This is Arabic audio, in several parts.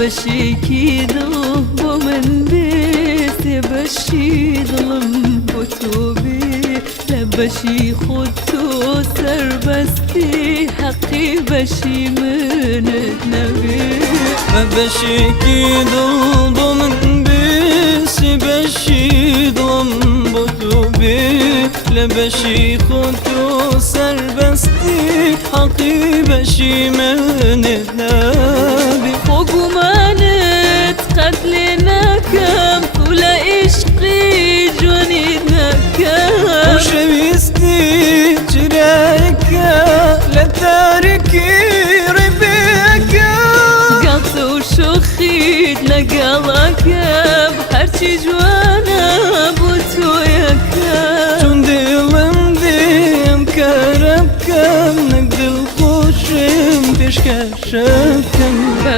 بشيكي ذوب من بيت بشي ظلم كتبي لبشي خدتو سربستي حقي بشي من النبي بشيكي ذوب من بيت بشي ظلم كتبي لبشي خدتو سربستي حقي بشي من النبي وقمانت قتلنا كم ولا عشقي جونينا كم وشويستي جرايكا لتاركي ربيكا قلت وشخيد لقلك بحرشي جوانا بوتويكا جندي لمديم كربكا نقد الخوشم بشكشكا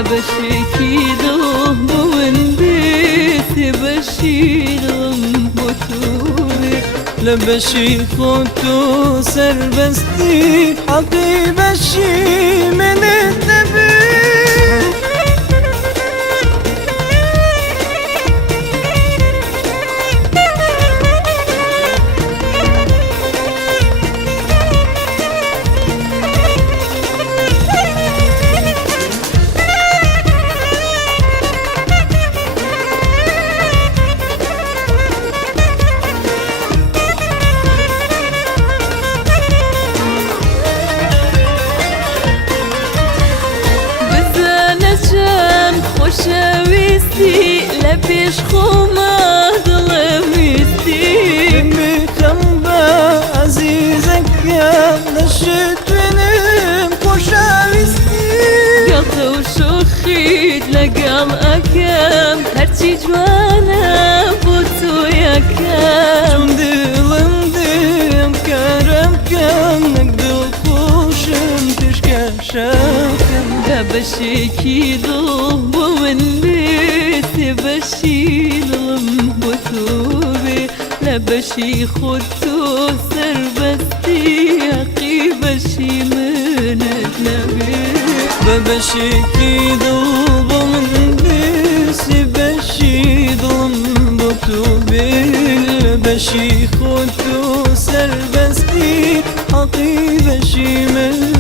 بشيكي ذوب من بيت بشي ظلم بطولي لبشي خدتو سربستي حقي بشي من النبي خوشویستی لبیش خوما ظلمیستی بخمبا عزیزك يا نشت بنم خوشویستی قلت وشخيد لقل أكم هرشي جوانا بوتو يكم جندي لمديم كرمكم نقد الخوشم تشكشكم بشيكي ذوب من بيت بشي ظلم بثوبي لبشي خدتو سربستي يقي بشي من النبي بشيكي ذوب من بيسي بشي ظلم بطوبي بشي خدتو سربستي حقي بشي من